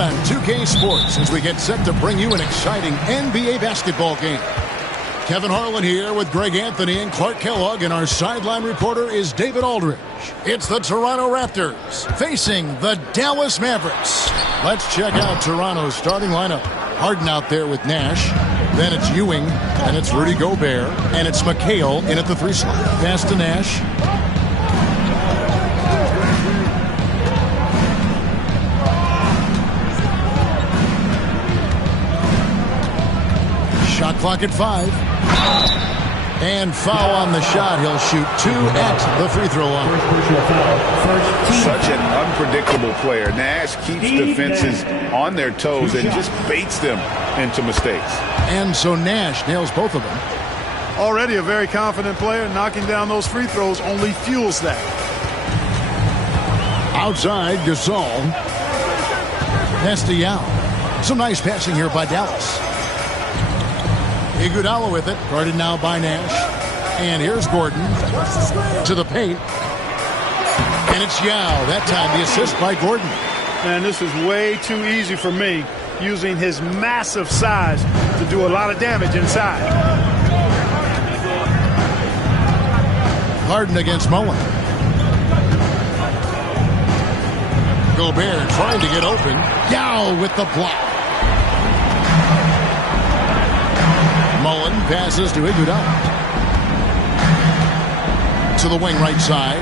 start on 2K Sports as we get set to bring you an exciting NBA basketball game. Kevin Harlan here with Greg Anthony and Clark Kellogg, and our sideline reporter is David Aldridge. It's the Toronto Raptors facing the Dallas Mavericks. Let's check out Toronto's starting lineup. Harden out there with Nash. Then it's Ewing, and it's Rudy Gobert, and it's McHale in at the 3 slot. Pass to Nash. Shot clock at 5. And foul on the shot. He'll shoot 2 at the free throw line. Such an unpredictable player. Nash keeps defenses on their toes and just baits them into mistakes. And so Nash nails both of them. Already a very confident player. Knocking down those free throws only fuels that. Outside, Gasol. Pass to Yao. Some nice passing here by Dallas. Iguodala with it, guarded now by Nash. And here's Gordon to the paint. And it's Yao. That time the assist by Gordon. Man, this is way too easy for me, using his massive size to do a lot of damage inside. Harden against Mullen. Gobert trying to get open. Yao with the block. Mullen passes to Iguodala. To the wing right side.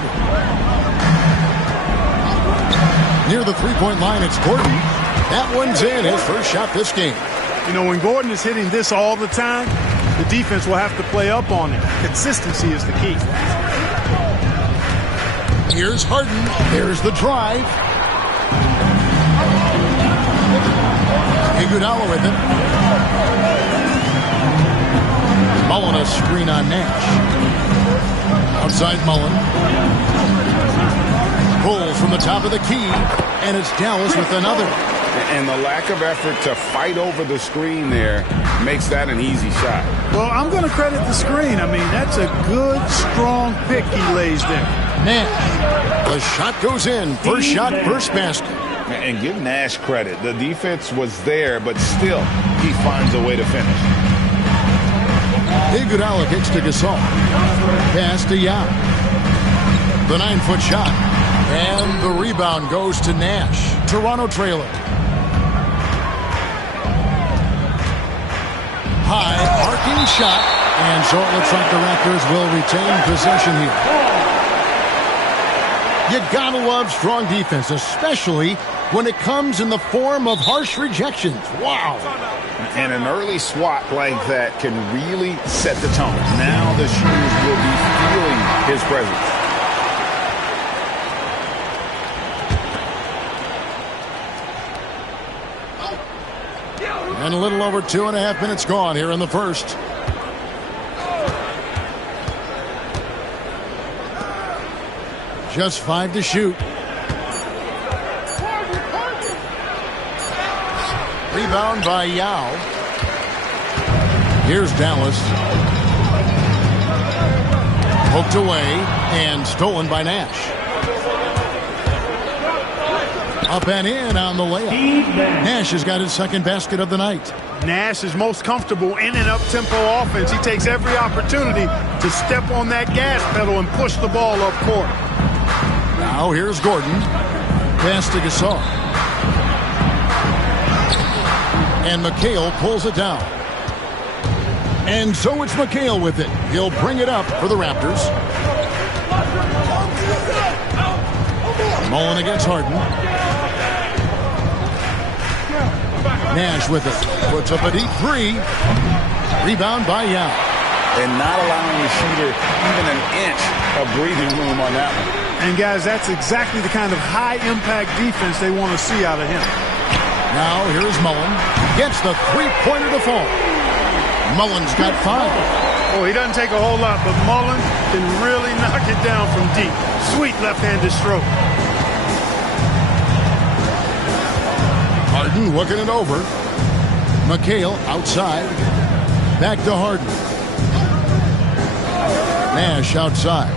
Near the three-point line, it's Gordon. That one's in, his first shot this game. You know, when Gordon is hitting this all the time, the defense will have to play up on it. Consistency is the key. Here's Harden. There's the drive. Iguodala with it. Mullen a screen on Nash. Outside Mullen. Pull from the top of the key, and it's Dallas with another. And the lack of effort to fight over the screen there makes that an easy shot. Well, I'm going to credit the screen. I mean, that's a good, strong pick he lays there. Nash. The shot goes in. First shot, first basket. And give Nash credit. The defense was there, but still, he finds a way to finish. Iguodala kicks to Gasol. Pass to Yao. The 9-foot shot. And the rebound goes to Nash. Toronto trailer. High arcing shot. And so it looks like the Raptors will retain possession here. You gotta love strong defense, especially when it comes in the form of harsh rejections. Wow. And an early swat like that can really set the tone. Now the shooters will be feeling his presence. And a little over 2.5 minutes gone here in the first. Just 5 to shoot. Rebound by Yao. Here's Dallas. Poked away and stolen by Nash. Up and in on the layup. Nash has got his second basket of the night. Nash is most comfortable in an up-tempo offense. He takes every opportunity to step on that gas pedal and push the ball up court. Now here's Gordon. Pass to Gasol. And McHale pulls it down. And so it's McHale with it. He'll bring it up for the Raptors. Mullen against Harden. Nash with it. Puts up a deep 3. Rebound by Yao. And not allowing the shooter even an inch of breathing room on that one. And guys, that's exactly the kind of high-impact defense they want to see out of him. Now here's Mullen. Gets the three-pointer to fall. Mullen's got 5. Oh, he doesn't take a whole lot, but Mullen can really knock it down from deep. Sweet left-handed stroke. Harden looking it over. McHale outside. Back to Harden. Nash outside.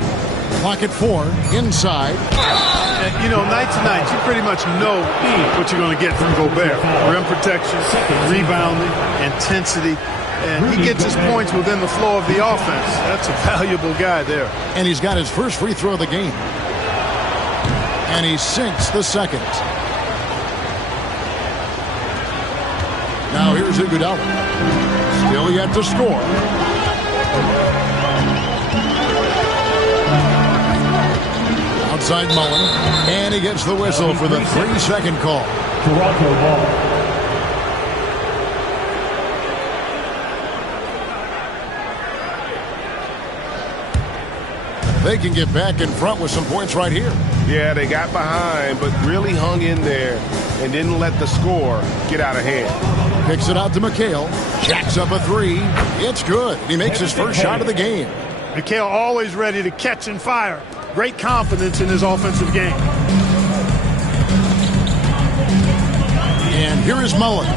Clock at 4, inside. And, you know, night to night, you pretty much know what you're going to get from Gobert. Rim protection, rebounding, intensity. And he gets his points within the flow of the offense. That's a valuable guy there. And he's got his first free throw of the game. And he sinks the second. Now here's Iguodala. Still yet to score. Outside Mullen. And he gets the whistle for the 3-second call. Toronto ball. They can get back in front with some points right here. Yeah, they got behind, but really hung in there and didn't let the score get out of hand. Kicks it out to McHale. Jacks up a 3. It's good. He makes his first shot of the game. McHale always ready to catch and fire. Great confidence in his offensive game. And here is Mullen.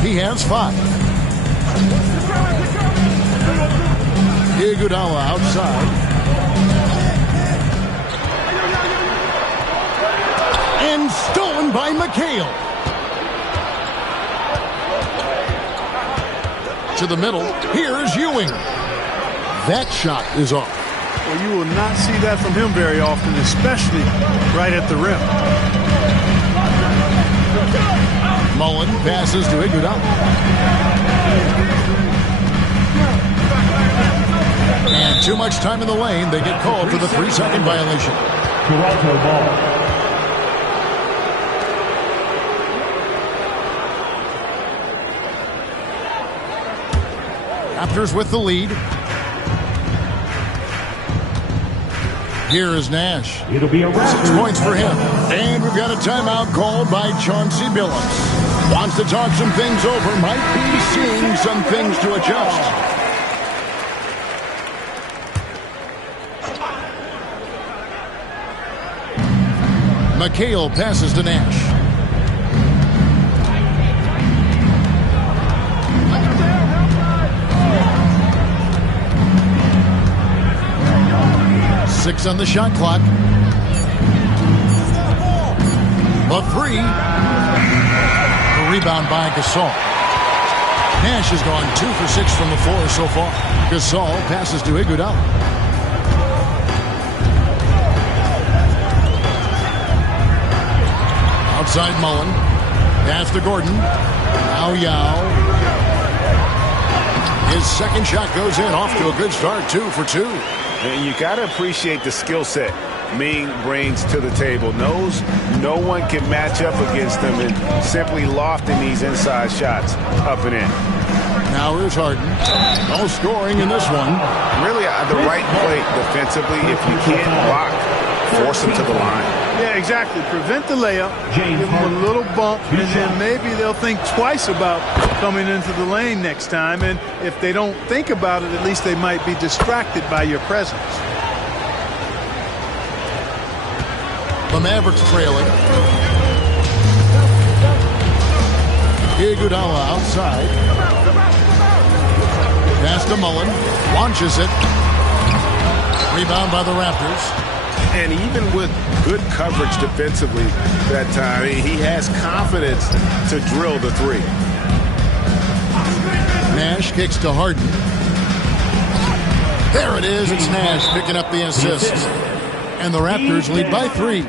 He has 5. Iguodala outside. And stolen by McHale. To the middle. Here's Ewing. That shot is off. Well, you will not see that from him very often, especially right at the rim. Mullen passes to Iguodala. And too much time in the lane. They get called for the 3-second violation. Toronto ball. Raptors with the lead. Here is Nash. It'll be a 6 points for him. And we've got a timeout called by Chauncey Billups. Wants to talk some things over. Might be seeing some things to adjust. McHale passes to Nash. Six on the shot clock. The 3. The rebound by Gasol. Nash has gone 2 for 6 from the floor so far. Gasol passes to Iguodala. Outside Mullen. Pass to Gordon. Now Yao. His second shot goes in. Off to a good start. 2 for 2. And you got to appreciate the skill set Ming brings to the table. Knows no one can match up against him and simply lofting these inside shots up and in. Now here's Harden. No scoring in this one. Really the right play defensively. If you can't block, force him to the line. Yeah, exactly. Prevent the layup, give them a little bump, and then maybe they'll think twice about coming into the lane next time. And if they don't think about it, at least they might be distracted by your presence. The Mavericks trailing. Iguodala outside. Pass to Mullen. Launches it. Rebound by the Raptors. And even with good coverage defensively that time, he has confidence to drill the 3. Nash kicks to Harden. There it is. It's Nash picking up the assist. And the Raptors lead by 3.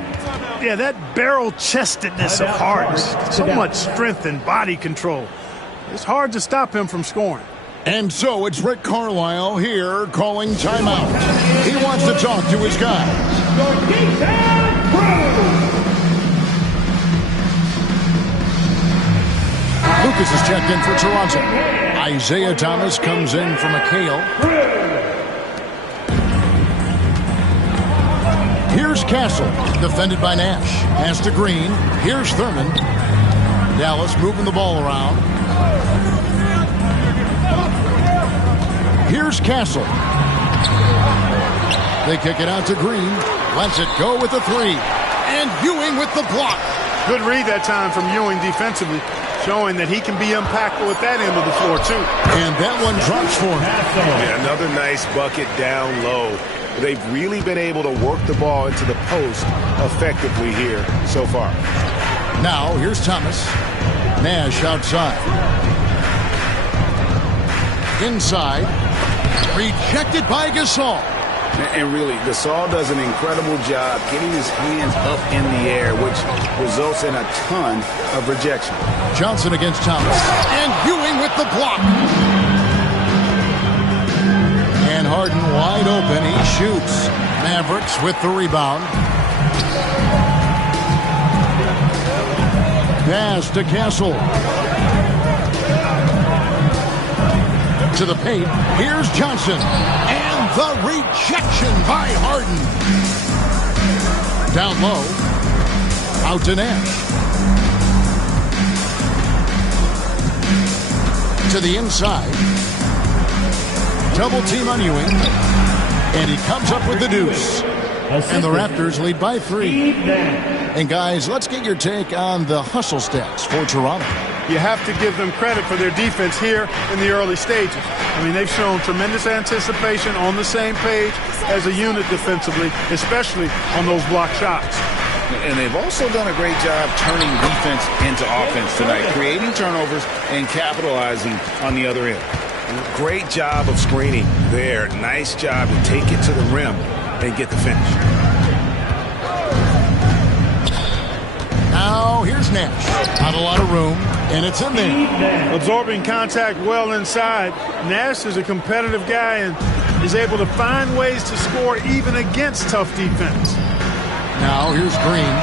Yeah, that barrel-chestedness of Harden. So much strength and body control. It's hard to stop him from scoring. And so it's Rick Carlisle here calling timeout. He wants to talk to his guys. Lucas is checked in for Toronto. Isaiah Thomas comes in for McHale. Here's Castle, defended by Nash. Pass to Green. Here's Thurman. Dallas moving the ball around. Here's Castle. They kick it out to Green. Lets it go with the 3. And Ewing with the block. Good read that time from Ewing defensively, showing that he can be impactful at that end of the floor, too. And that one drops for him. Yeah, another nice bucket down low. They've really been able to work the ball into the post effectively here so far. Now, here's Thomas. Nash outside. Inside. Rejected by Gasol. And really, Gasol does an incredible job getting his hands up in the air, which results in a ton of rejection. Johnson against Thomas. And Ewing with the block. And Harden wide open. He shoots. Mavericks with the rebound. Pass to Castle. To the paint. Here's Johnson. And the rejection by Harden. Down low. Out to Nash. To the inside. Double team on Ewing. And he comes up with the deuce. And the Raptors lead by 3. And guys, let's get your take on the hustle stats for Toronto. You have to give them credit for their defense here in the early stages. I mean, they've shown tremendous anticipation, on the same page as a unit defensively, especially on those block shots. And they've also done a great job turning defense into offense tonight, creating turnovers and capitalizing on the other end. Great job of screening there. Nice job to take it to the rim and get the finish. Now, here's Nash. Not a lot of room, and it's in there. Absorbing contact well inside. Nash is a competitive guy and is able to find ways to score even against tough defense. Now, here's Green.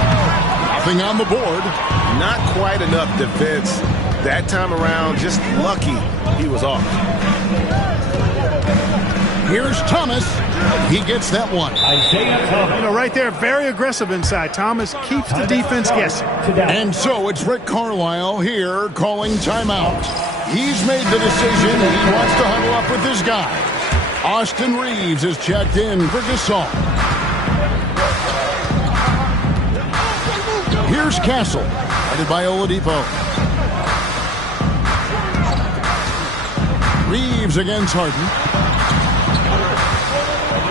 Nothing on the board. Not quite enough defense that time around. Just lucky he was off. Here's Thomas. He gets that one. You know, right there, very aggressive inside. Thomas keeps the defense guessing. And so it's Rick Carlisle here calling timeout. He's made the decision. He wants to huddle up with his guy. Austin Reeves is checked in for Gasol. Here's Castle, headed by Oladipo. Reeves against Harden.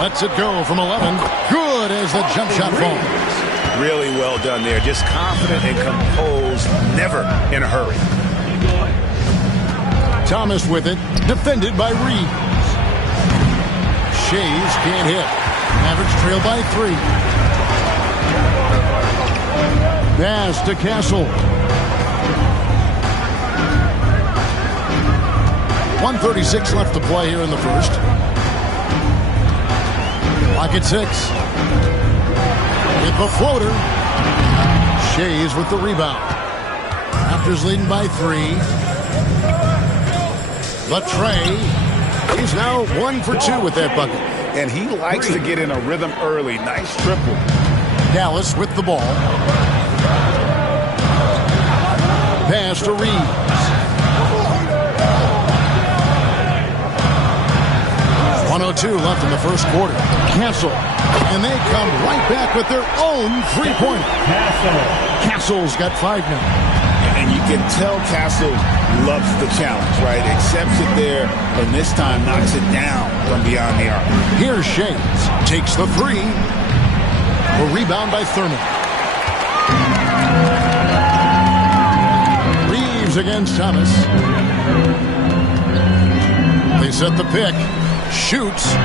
Lets it go from 11. Good as the jump shot falls. Really well done there. Just confident and composed, never in a hurry. Thomas with it, defended by Reeves. Shays can't hit. Mavericks trail by 3. Pass to Castle. 1:36 left to play here in the first. Clock at 6. With the floater. Shays with the rebound. Raptors leading by 3. The tray. He's now 1 for 2 with that bucket. And he likes to get in a rhythm early. Nice triple. Dallas with the ball. Pass to Reeves. 1:02 left in the first quarter. Castle. And they come right back with their own three-pointer. Castle's got 5 now. And you can tell Castle loves the challenge, right? Accepts it there, and this time knocks it down from beyond the arc. Here's Shays. Takes the 3. A rebound by Thurman. Reeves against Thomas. They set the pick. Shoots.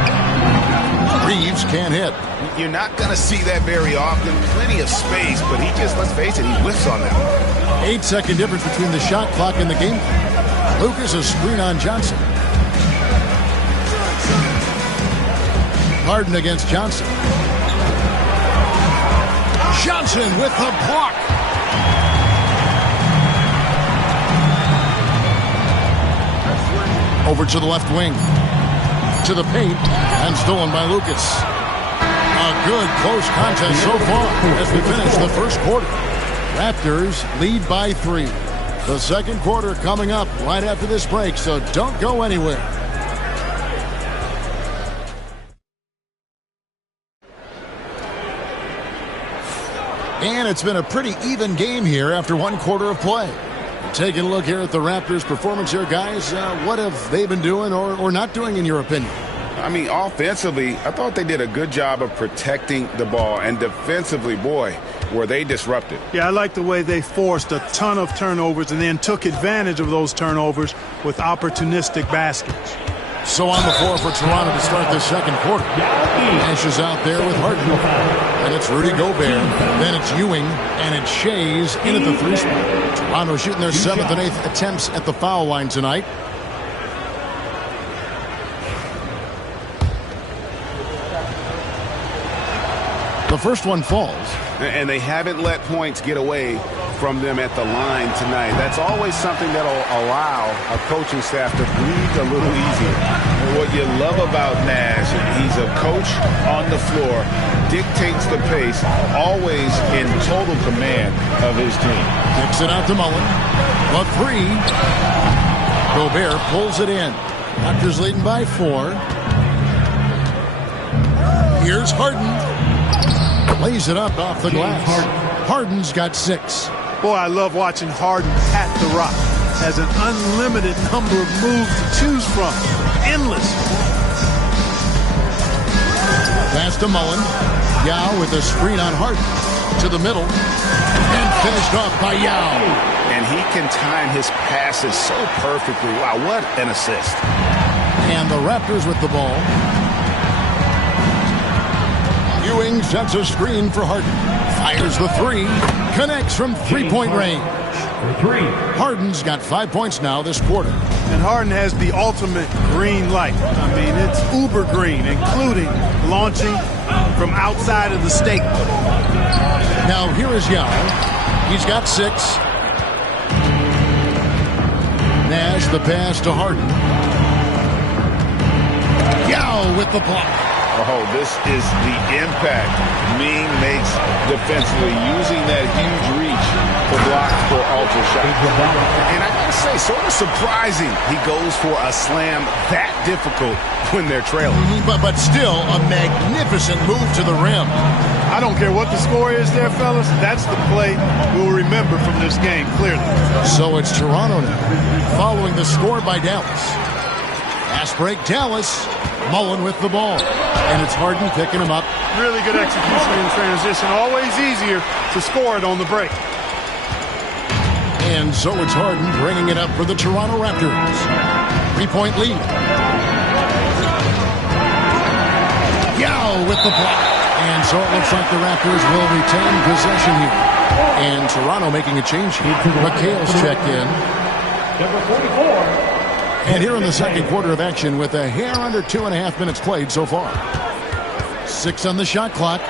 Reeves can't hit. You're not going to see that very often. Plenty of space, but he just, let's face it, he whiffs on that one. 8-second difference between the shot clock and the game. Lucas a screen on Johnson. Harden against Johnson. Johnson with the block. Over to the left wing. To the paint. And stolen by Lucas. A good close contest so far as we finish the first quarter. Raptors lead by 3. The second quarter coming up right after this break, so don't go anywhere. And it's been a pretty even game here after 1 quarter of play. Taking a look here at the Raptors' performance here, guys. What have they been doing or not doing, in your opinion? I mean, offensively, I thought they did a good job of protecting the ball. And defensively, boy, were they disruptive. Yeah, I like the way they forced a ton of turnovers and then took advantage of those turnovers with opportunistic baskets. So on the floor for Toronto to start this second quarter. Nash is out there with Harden. And it's Rudy Gobert. Then it's Ewing. And it's Shays in at the three spot. Toronto shooting their 7th and 8th attempts at the foul line tonight. The first one falls. And they haven't let points get away from them at the line tonight. That's always something that'll allow a coaching staff to breathe a little easier. And what you love about Nash, he's a coach on the floor, dictates the pace, always in total command of his team. Kicks it out to Mullen. A three. Gobert pulls it in. Raptors leading by 4. Here's Harden. Lays it up off the glass. Harden's got 6. Boy, I love watching Harden pat the rock. Has an unlimited number of moves to choose from. Endless. Pass to Mullen. Yao with a screen on Harden. To the middle. And finished off by Yao. And he can time his passes so perfectly. Wow, what an assist. And the Raptors with the ball. Ewing sets a screen for Harden. Fires the three. Connects from three-point range. Harden's got 5 points now this quarter. And Harden has the ultimate green light. I mean, it's uber green, including launching from outside of the state. Now here is Yao. He's got 6. Nash the pass to Harden. Yao with the block. Oh, this is the impact Ming makes defensively, using that huge reach to block for ultra shots. And I gotta say, sort of surprising he goes for a slam that difficult when they're trailing. But still a magnificent move to the rim. I don't care what the score is there, fellas. That's the play we'll remember from this game, clearly. So it's Toronto now, following the score by Dallas. Fast break, Dallas. Mullen with the ball. And it's Harden picking him up. Really good execution in transition. Always easier to score it on the break. And so it's Harden bringing it up for the Toronto Raptors. 3-point lead. Yao with the block. And so it looks like the Raptors will retain possession here. And Toronto making a change here. McHale's checked in. Number 44. And here in the second quarter of action with a hair under 2.5 minutes played so far. 6 on the shot clock.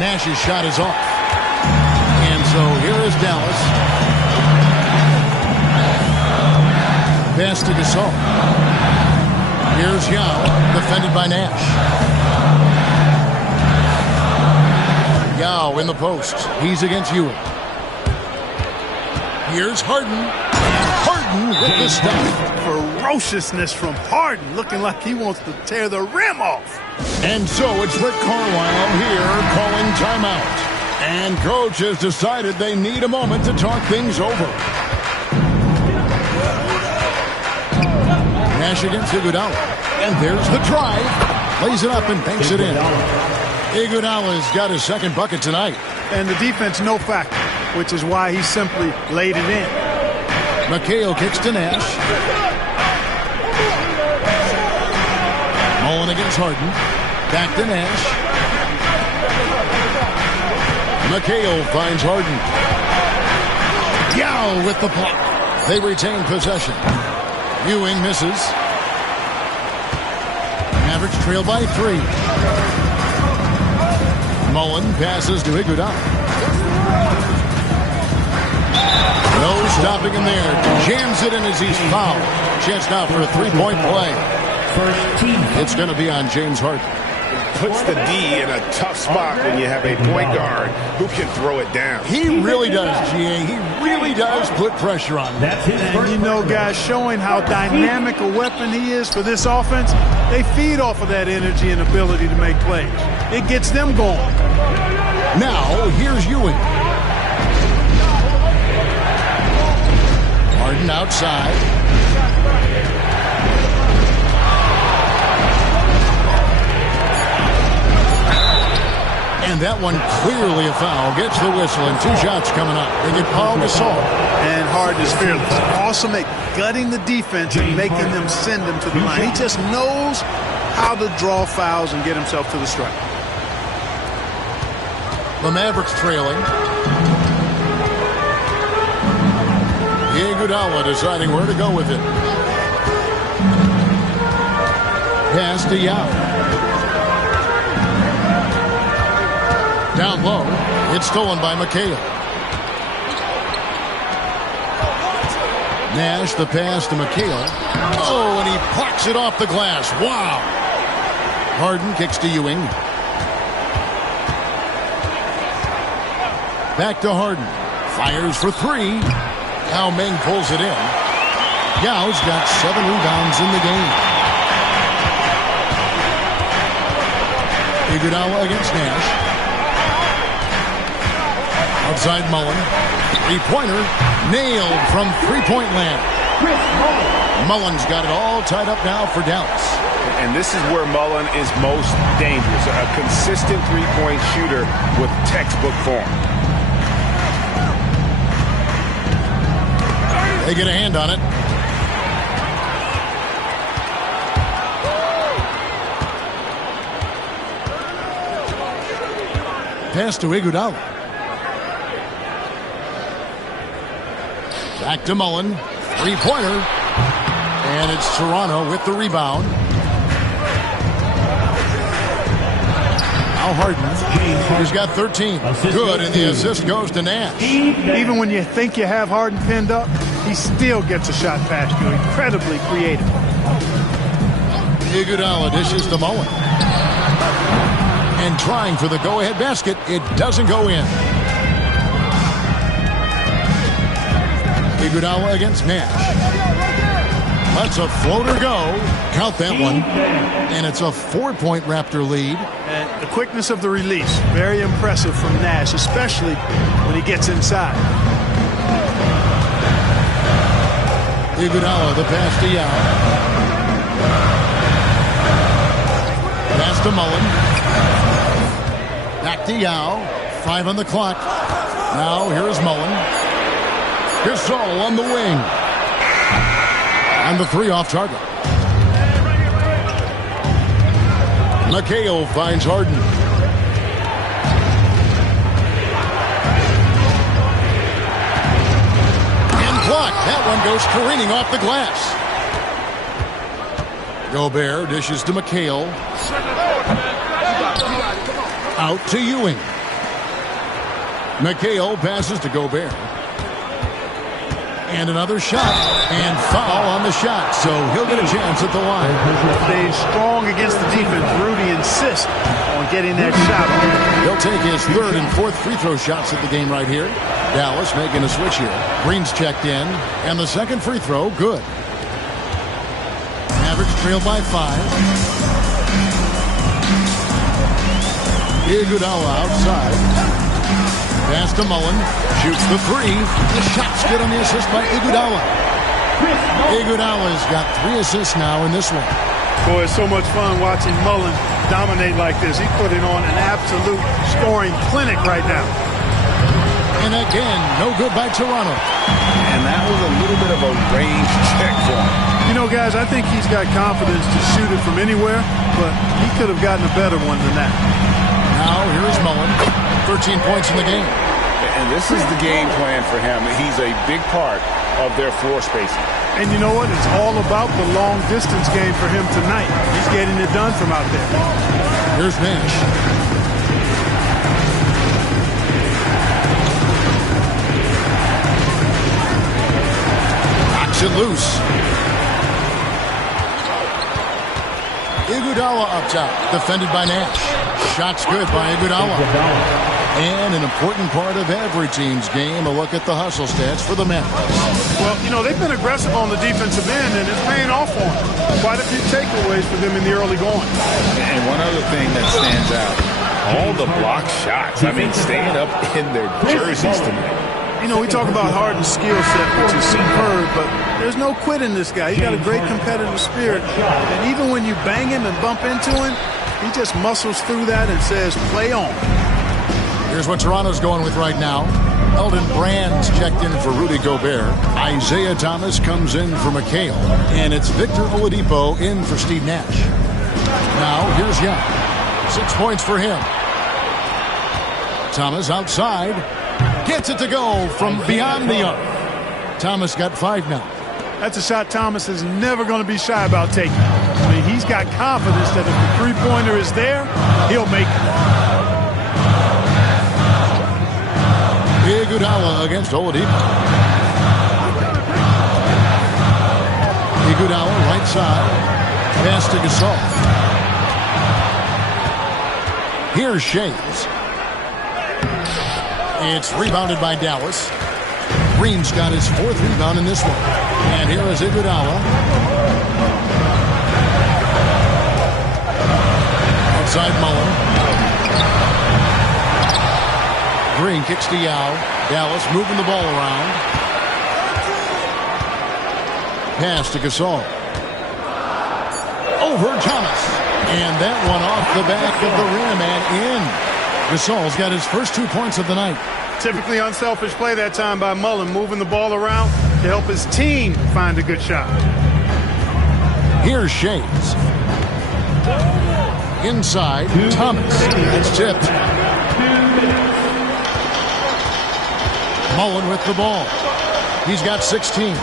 Nash's shot is off. And so here is Dallas. Pass to Gasol. Here's Yao, defended by Nash. Yao in the post. He's against Ewing. Here's Harden. With the stuff. Ferociousness from Harden, looking like he wants to tear the rim off. And so it's Rick Carlisle here calling timeout. And coach has decided they need a moment to talk things over. Nash against Iguodala. And there's the drive. Lays it up and banks it in. Iguodala's got his second bucket tonight. And the defense no factor, which is why he simply laid it in. McHale kicks to Nash. Mullen against Harden. Back to Nash. McHale finds Harden. Yao with the block. They retain possession. Ewing misses. Mavericks trail by 3. Mullen passes to Iguodala. No stopping him there. Jams it in as he's fouled. Chance now for a 3-point play. First team. It's going to be on James Harden. Puts the D in a tough spot when you have a point guard who can throw it down. He really does, GA. He really does put pressure on him. That's his And first. you know, guys, showing how dynamic a weapon he is for this offense, they feed off of that energy and ability to make plays. It gets them going. Now, here's Ewing. Harden outside. And that one clearly a foul. Gets the whistle, and 2 shots coming up. They get Paul Gasol. And Harden is fearless. Awesome at gutting the defense and making them send him to the line. He just knows how to draw fouls and get himself to the stripe. The Mavericks trailing. Iguodala deciding where to go with it. Pass to Yao. Down low. It's stolen by McHale. Nash, the pass to McHale. Oh, and he parks it off the glass. Wow. Harden kicks to Ewing. Back to Harden. Fires for 3. Yao Ming pulls it in. Yao's got 7 rebounds in the game. Iguodala against Nash. Outside Mullen. 3-pointer. Nailed from 3-point land. Mullen's got it all tied up now for Dallas. And this is where Mullen is most dangerous. A consistent 3-point shooter with textbook form. They get a hand on it. Pass to Iguodala. Back to Mullen. 3-pointer. And it's Toronto with the rebound. Now Harden. He's got 13. Good, and the assist goes to Nash. Even when you think you have Harden pinned up, he still gets a shot past you. Incredibly creative. Iguodala dishes to Mullen. And trying for the go-ahead basket. It doesn't go in. Iguodala against Nash. Lets a floater go. Count that one. And it's a 4-point Raptor lead. And the quickness of the release. Very impressive from Nash, especially when he gets inside. Iguodala, the pass to Yao. Pass to Mullen. Back to Yao. 5 on the clock. Now here's Mullen. Gasol on the wing. And the 3 off target. McHale finds Harden. And blocked. That one goes careening off the glass. Gobert dishes to McHale. Out to Ewing. McHale passes to Gobert. And another shot. And foul on the shot. So he'll get a chance at the line. Staying strong against the defense. Rudy insists on getting that shot. He'll take his 3rd and 4th free throw shots at the game right here. Dallas making a switch here. Green's checked in. And the 2nd free throw, good. Mavericks trail by 5. Iguodala outside. Pass to Mullen. Shoots the 3. The shot's good on the assist by Iguodala. Iguodala's got 3 assists now in this one. Boy, it's so much fun watching Mullen dominate like this. He's putting on an absolute scoring clinic right now. And again, no good by Toronto. And that was a little bit of a range check for him. You know, guys, I think he's got confidence to shoot it from anywhere, but he could have gotten a better one than that. Now, here's Mullen. 13 points in the game. And this is the game plan for him. He's a big part of their floor spacing. And you know what? It's all about the long distance game for him tonight. He's getting it done from out there. Here's Nash. Knocks it loose. Iguodala up top. Defended by Nash. Shots good by Iguodala. And an important part of every team's game, a look at the hustle stats for the Mavericks. Well, you know, they've been aggressive on the defensive end, and it's paying off for them. Quite a few takeaways for them in the early going. And one other thing that stands out, all the block shots. I mean, staying up in their jerseys tonight. You know, we talk about Harden's skill set, which is superb, but there's no quit in this guy. He's got a great competitive spirit. And even when you bang him and bump into him, he just muscles through that and says, play on. Here's what Toronto's going with right now. Eldon Brand's checked in for Rudy Gobert. Isaiah Thomas comes in for McHale. And it's Victor Oladipo in for Steve Nash. Now, here's Young. 6 points for him. Thomas outside. Gets it to go from beyond the arc. Thomas got 5 now. That's a shot Thomas is never going to be shy about taking. I mean, he's got confidence that if the three-pointer is there, he'll make it. Iguodala against Oladipo. Iguodala right side. Pass to Gasol. Here's Shays. It's rebounded by Dallas. Green's got his 4th rebound in this one. And here is Iguodala. Outside Mullen. Green kicks to Yao. Dallas moving the ball around. Pass to Gasol. Over Thomas. And that one off the back of the rim and in. Gasol's got his first 2 points of the night. Typically unselfish play that time by Mullen, moving the ball around to help his team find a good shot. Here's Shays. Inside, Thomas. It's tipped. Mullen with the ball. He's got 16.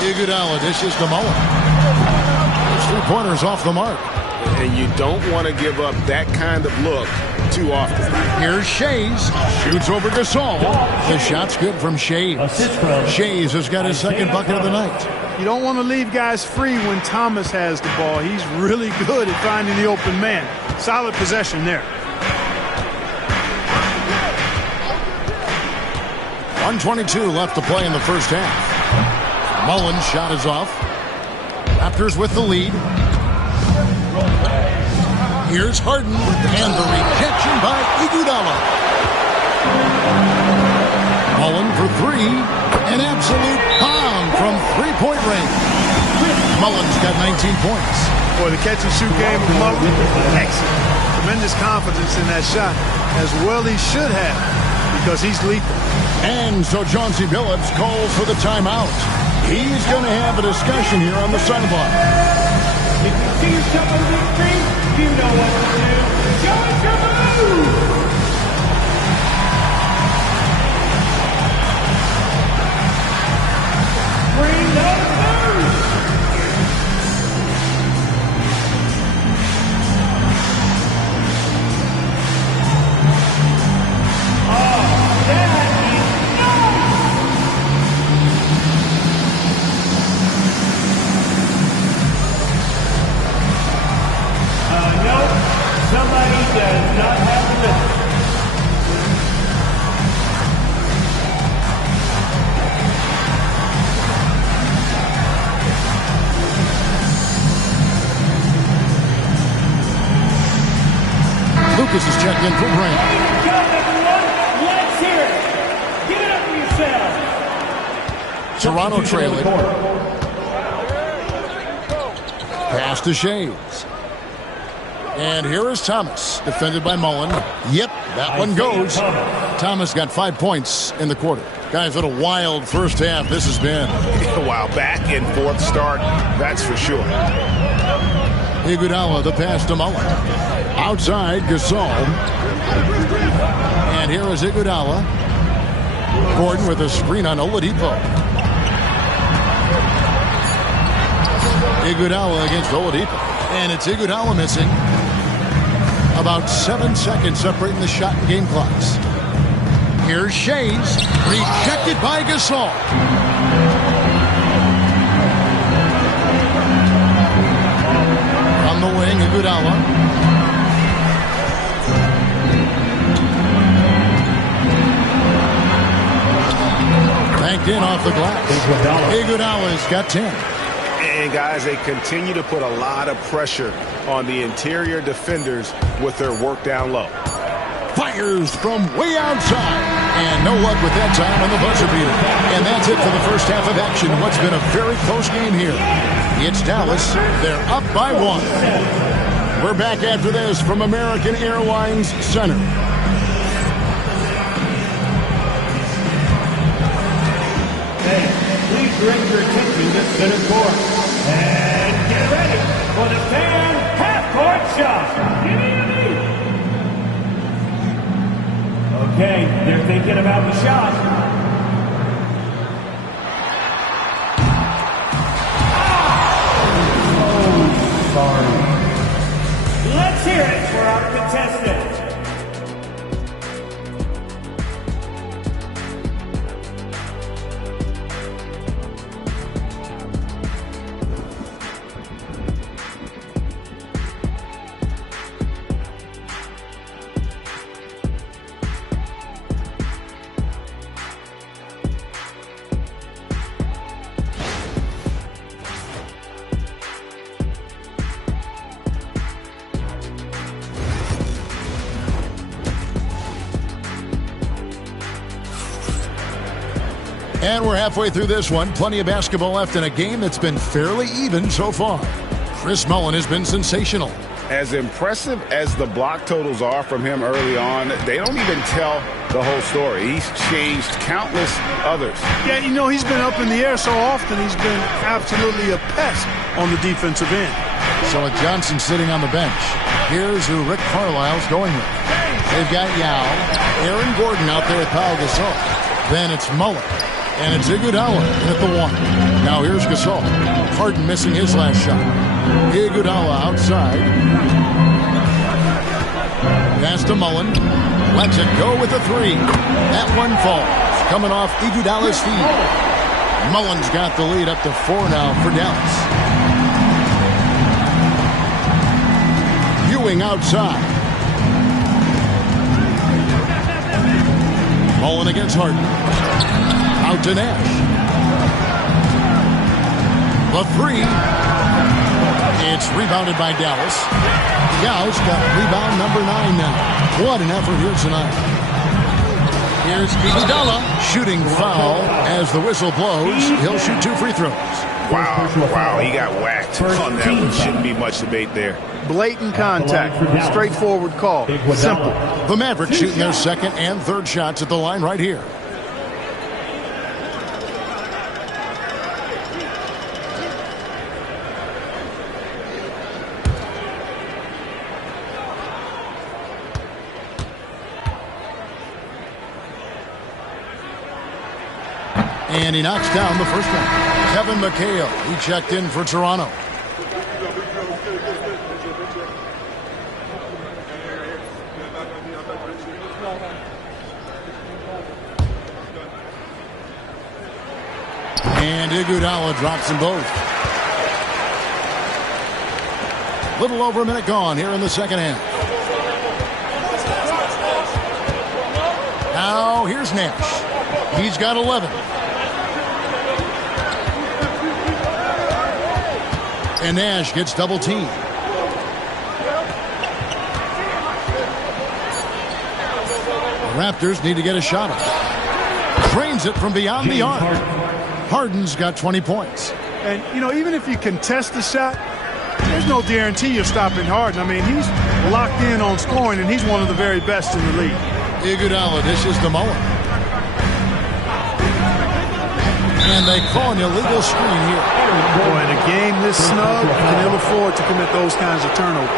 Iguodala dishes to Mullen. His 3-pointers off the mark. And you don't want to give up that kind of look too often. Here's Shays. Shoots over Gasol. The shot's good from Shays. Shays has got his 2nd bucket of the night. You don't want to leave guys free when Thomas has the ball. He's really good at finding the open man. Solid possession there. 1:22 left to play in the first half. Mullen's shot is off. Raptors with the lead. Here's Harden, and the rejection by Iguodala. Mullen for 3, an absolute bomb from 3-point range. Mullen's got 19 points. Boy, the catch-and-shoot game from Mullen, excellent. Tremendous confidence in that shot, as well he should have, because he's lethal. And so Chauncey Billups calls for the timeout. He's going to have a discussion here on the sideline. If you see yourself on the big screen, you know what to do. Show us your move! Bring those moves! Oh, that is nice! Nope, somebody does not have the message. Lucas is checked in for Brand. Ladies and gentlemen, everyone, let's hear it. Give it up for yourselves. Toronto trailing. Pass to Shays. And here is Thomas, defended by Mullen. Yep, that one goes. Thomas got 5 points in the quarter. Guys, what a wild first half this has been. Wow, back and forth start, that's for sure. Iguodala, the pass to Mullen. Outside, Gasol. And here is Iguodala. Gordon with a screen on Oladipo. Iguodala against Oladipo. And it's Iguodala missing. About 7 seconds separating the shot and game clocks. Here's Shays. Rejected by Gasol. On the wing, Iguodala. Banked in off the glass. Iguodala's got 10. And guys, they continue to put a lot of pressure on the interior defenders with their work down low. Fires from way outside. And no luck with that time on the buzzer beater. And that's it for the first half of action. What's been a very close game here. It's Dallas. They're up by 1. We're back after this from American Airlines Center. Hey, please direct your attention to center court. And get ready for the fan half-court shot. Gimme. Okay, they're thinking about the shot. Oh, sorry. Let's hear it for our contestant. And we're halfway through this one. Plenty of basketball left in a game that's been fairly even so far. Chris Mullin has been sensational. As impressive as the block totals are from him early on, they don't even tell the whole story. He's changed countless others. Yeah, you know, he's been up in the air so often, he's been absolutely a pest on the defensive end. So with Johnson sitting on the bench, here's who Rick Carlisle's going with. They've got Yao, Aaron Gordon out there with Pau Gasol. Then it's Mullin. And it's Iguodala at the one. Now here's Gasol. Harden missing his last shot. Iguodala outside. Pass to Mullin. Lets it go with a three. That one falls. Coming off Iguodala's feet. Mullin's got the lead up to 4 now for Dallas. Ewing outside. Mullin against Harden. Out to Nash. The three. It's rebounded by Dallas. Yao's got rebound number 9 now. What an effort here tonight. Here's Iguodala shooting foul as the whistle blows. He'll shoot 2 free throws. Wow, he got whacked on that one. Shouldn't be much debate there. Blatant contact. Straightforward call. Simple. The Mavericks shooting their second and third shots at the line right here. And he knocks down the first one. Kevin McHale, he checked in for Toronto. And Iguodala drops them both. Little over a minute gone here in the second half. Now here's Nash. He's got 11. And Nash gets double teamed. The Raptors need to get a shot off. Drains it from beyond the arc. Harden's got 20 points. And, you know, even if you contest the shot, there's no guarantee you're stopping Harden. I mean, he's locked in on scoring, and he's one of the very best in the league. Iguodala dishes to Mullin. And they call an illegal screen here. Boy, in a game this snug, you can ill afford to commit those kinds of turnovers.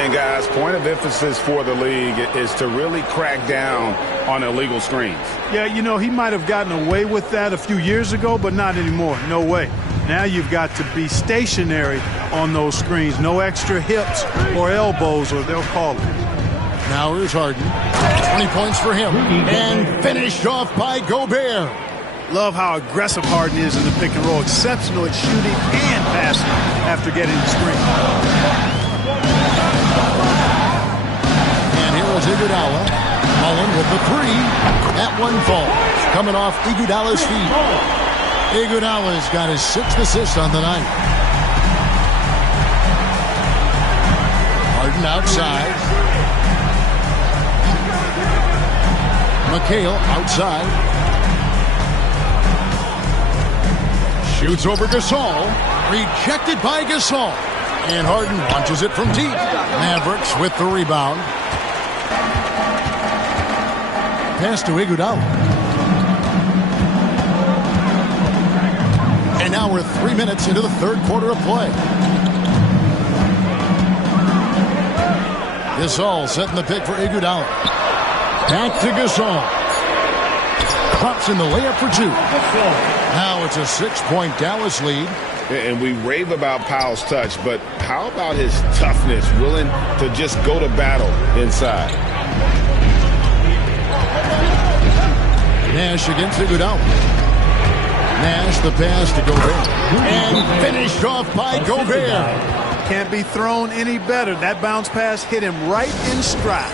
And, guys, point of emphasis for the league is to really crack down on illegal screens. Yeah, you know, he might have gotten away with that a few years ago, but not anymore. No way. Now you've got to be stationary on those screens. No extra hips or elbows, or they'll call it. Now here's Harden. 20 points for him. And finished off by Gobert. Love how aggressive Harden is in the pick and roll. Exceptional at shooting and passing after getting the screen. And here is Iguodala. Mullin with the three. That one falls. Coming off Iguodala's feet. Iguodala's got his 6th assist on the night. Harden outside. McHale outside. Shoots over Gasol. Rejected by Gasol. And Harden launches it from deep. Mavericks with the rebound. Pass to Iguodala. And now we're 3 minutes into the third quarter of play. Gasol setting the pick for Iguodala. Back to Gasol. Pops in the layup for two. Now it's a 6-point Dallas lead. And we rave about Powell's touch, but how about his toughness, willing to just go to battle inside? Nash against Iguodala. Nash the pass to Gobert. And finished off by Gobert. Can't be thrown any better. That bounce pass hit him right in stride.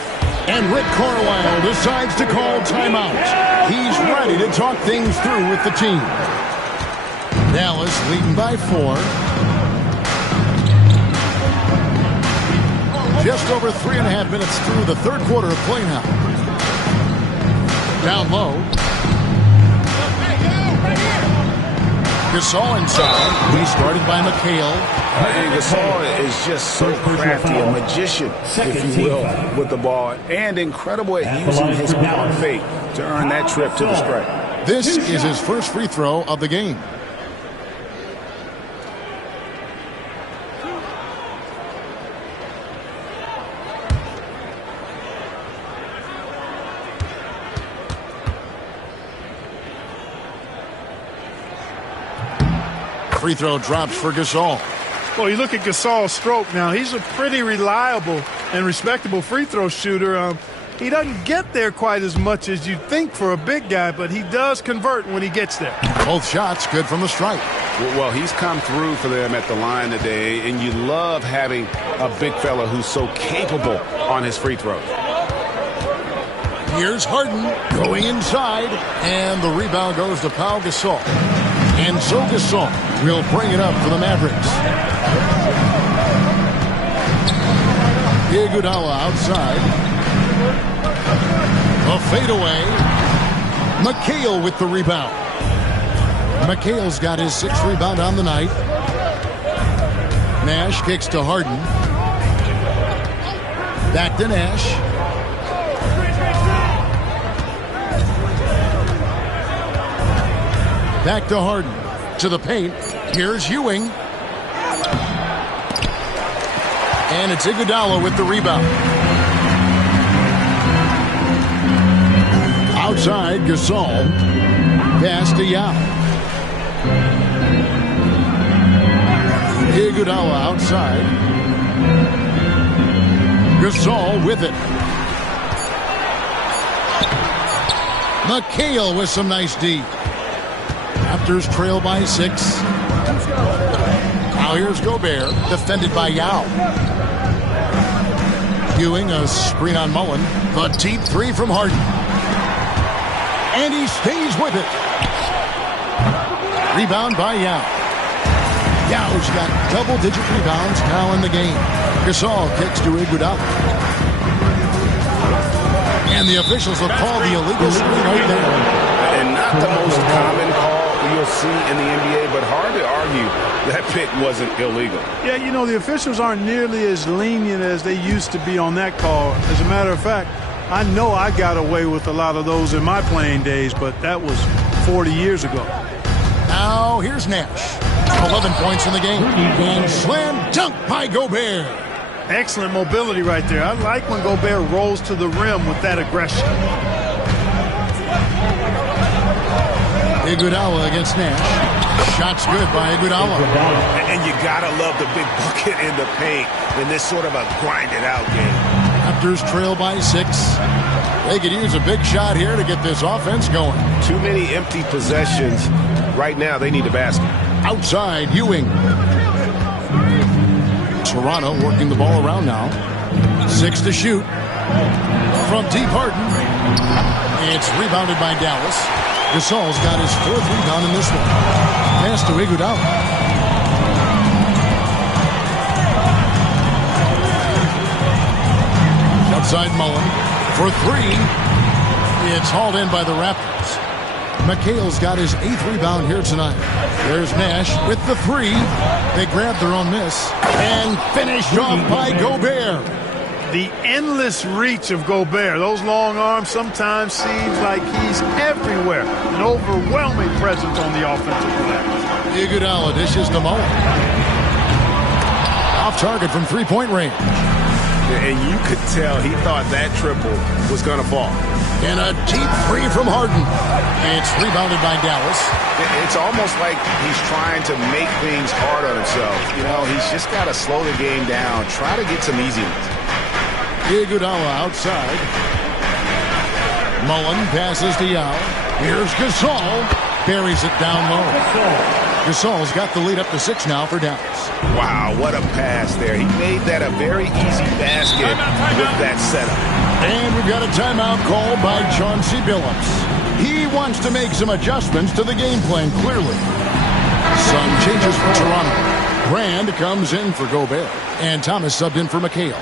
And Rick Carlisle decides to call timeout. He's ready to talk things through with the team. Dallas leading by 4. Just over 3.5 minutes through the third quarter of play now. Down low. Gasol inside. He's started by McHale. And Gasol is just so crafty, a magician, if you will, with the ball. And incredible at using his pump fake to earn that trip to the stripe. This is his first free throw of the game. Free throw drops for Gasol. Well, you look at Gasol's stroke now. He's a pretty reliable and respectable free throw shooter. He doesn't get there quite as much as you'd think for a big guy, but he does convert when he gets there. Both shots good from the stripe. Well, he's come through for them at the line today, and you love having a big fella who's so capable on his free throws. Here's Harden going inside, and the rebound goes to Pau Gasol. And so Gasol will bring it up for the Mavericks. Iguodala outside. A fadeaway. McHale with the rebound. McHale's got his 6th rebound on the night. Nash kicks to Harden. Back to Nash. Back to Harden. To the paint. Here's Ewing. And it's Iguodala with the rebound. Outside, Gasol. Pass to Yao. Iguodala outside. Gasol with it. McHale with some nice D. Raptors trail by 6. Now here's Gobert, defended by Yao. Ewing, a screen on Mullen. The deep 3 from Harden. And he stays with it. Rebound by Yao. Yao's got double-digit rebounds now in the game. Gasol kicks to Iguodala. And the officials will call the illegal screen right there. And not the most common call you'll see in the NBA, but hard to argue that pick wasn't illegal. Yeah, you know, the officials aren't nearly as lenient as they used to be on that call. As a matter of fact, I know I got away with a lot of those in my playing days, but that was 40 years ago. Now here's Nash. 11 points in the game. And slam dunk by Gobert. Excellent mobility right there. I like when Gobert rolls to the rim with that aggression. Iguodala against Nash. Shots good by Iguodala. And you gotta love the big bucket in the paint in this sort of a grind-it-out game. Raptors trail by 6. They could use a big shot here to get this offense going. Too many empty possessions. Right now, they need a basket. Outside, Ewing. Toronto working the ball around now. 6 to shoot. From deep, Harden. It's rebounded by Dallas. Gasol's got his 4th rebound in this one. Pass to Iguodala. Outside Mullen for 3. It's hauled in by the Raptors. McHale's got his 8th rebound here tonight. There's Nash with the 3. They grabbed their own miss. And finished off by Gobert. The endless reach of Gobert. Those long arms sometimes seems like he's everywhere. An overwhelming presence on the offensive glass. Iguodala dishes to Mullen. Off target from three-point range. And you could tell he thought that triple was going to fall. And a deep 3 from Harden. It's rebounded by Dallas. It's almost like he's trying to make things hard on himself. You know, he's just got to slow the game down, try to get some easy ones. Iguodala outside. Mullen passes to Yao. Here's Gasol. Buries it down low. Gasol's got the lead up to 6 now for Dallas. Wow, what a pass there. He made that a very easy basket with that setup. And we've got a timeout called by Chauncey Billups. He wants to make some adjustments to the game plan, clearly. Some changes for Toronto. Brand comes in for Gobert. And Thomas subbed in for McHale.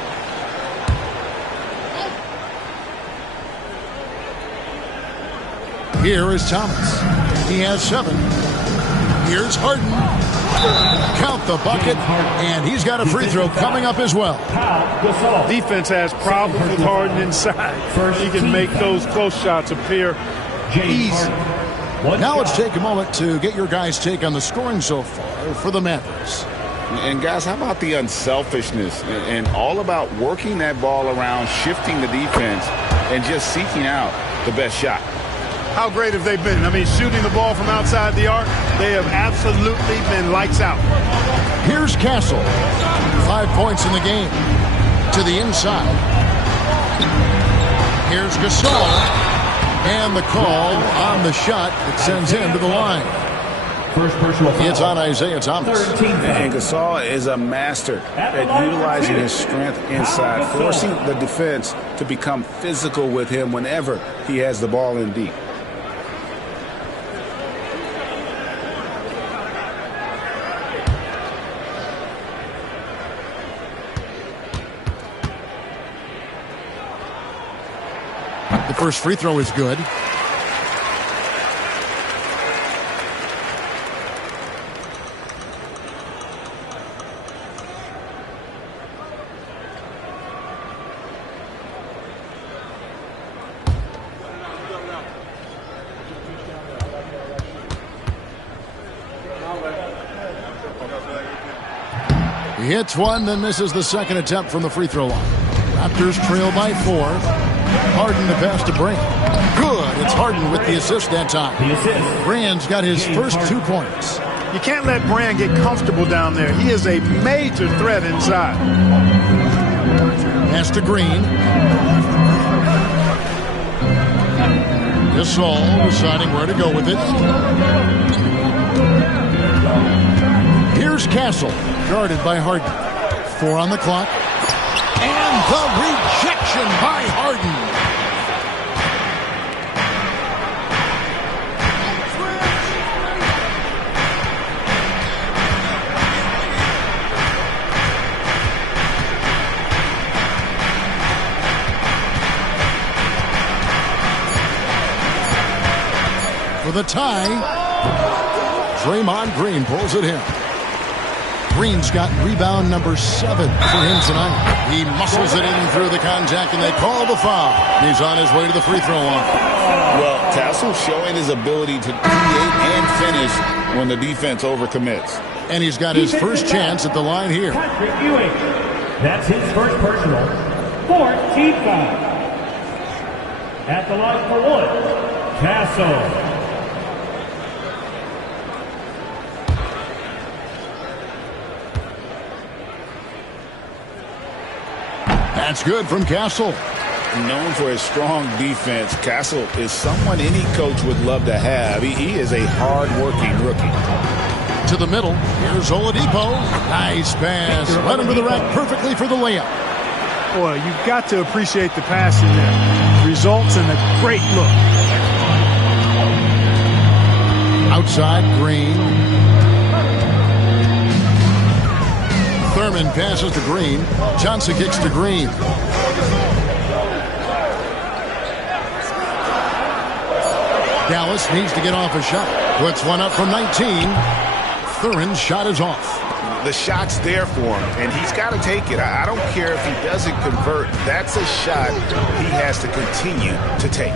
Here is Thomas. He has 7. Here's Harden. Count the bucket, and he's got a free throw coming up as well. Defense has problems with Harden inside. He can make those close shots appear easy. Now let's take a moment to get your guys' take on the scoring so far for the Mavericks. And guys, how about the unselfishness and all about working that ball around, shifting the defense, and just seeking out the best shot? How great have they been? I mean, shooting the ball from outside the arc, they have absolutely been lights out. Here's Castle. 5 points in the game. To the inside. Here's Gasol. And the call on the shot that sends him to the line. First personal foul. It's on Isaiah Thomas. And Gasol is a master at utilizing his strength inside, forcing the defense to become physical with him whenever he has the ball in deep. The first free throw is good. He hits one, then misses the second attempt from the free throw line. Raptors trail by 4. Harden the pass to Brand. Good. It's Harden with the assist that time. Brand's got his first 2 points. You can't let Brand get comfortable down there. He is a major threat inside. Pass to Green. Gasol deciding where to go with it. Here's Castle, guarded by Harden. 4 on the clock. And the rejection by Harden. For the tie, Draymond Green pulls it in. Green's got rebound number 7 for him tonight. He muscles it in through the contact, and they call the foul. He's on his way to the free throw line. Well, Castle showing his ability to create and finish when the defense overcommits. And he's got his first chance at the line here. That's his first personal. 4th team foul. At the line for 1, Castle. That's good from Castle. Known for his strong defense, Castle is someone any coach would love to have. He is a hard-working rookie. To the middle. Here's Oladipo. Nice pass. Led him to the rack perfectly for the layup. Boy, you've got to appreciate the passing there. Results in a great look. Outside, Green. Thurman passes to Green. Johnson kicks to Green. Dallas needs to get off a shot. Puts one up from 19. Thurin's shot is off. The shot's there for him, and he's got to take it. I don't care if he doesn't convert. That's a shot he has to continue to take.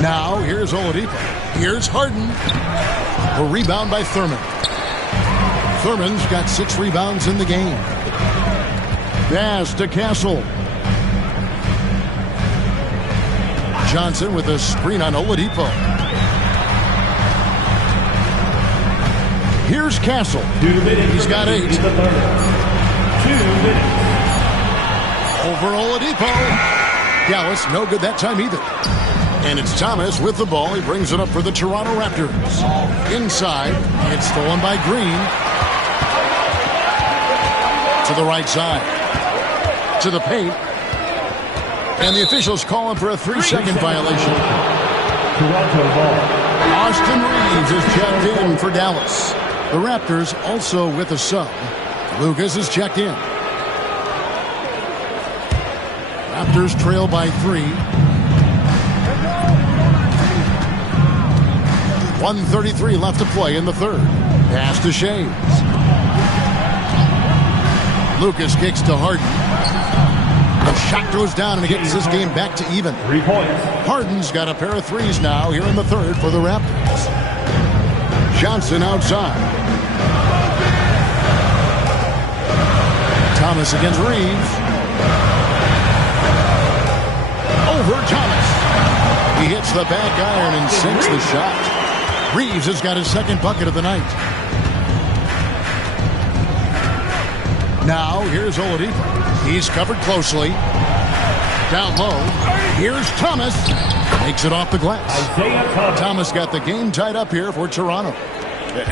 Now, here's Oladipo. Here's Harden. A rebound by Thurman. Thurman's got 6 rebounds in the game. Pass to Castle. Johnson with a screen on Oladipo. Here's Castle. He's got 8. 2 minutes. Over Oladipo. Dallas, no good that time either. And it's Thomas with the ball. He brings it up for the Toronto Raptors. Inside, it's stolen by Green. To the right side. To the paint. And the officials call him for a 3-second violation. Toronto ball. Austin Reeves is checked in for Dallas. The Raptors also with a sub. Lucas is checked in. Raptors trail by 3. 1:33 left to play in the third. Pass to Shaves. Lucas kicks to Harden. The shot goes down and he gets this game back to even. 3 points. Harden's got a pair of threes now here in the third for the Raptors. Johnson outside. Thomas against Reeves. Over Thomas. He hits the back iron and sinks the shot. Reeves has got his second bucket of the night. Now, here's Oladipo. He's covered closely. Down low. Here's Thomas. Makes it off the glass. Thomas got the game tied up here for Toronto.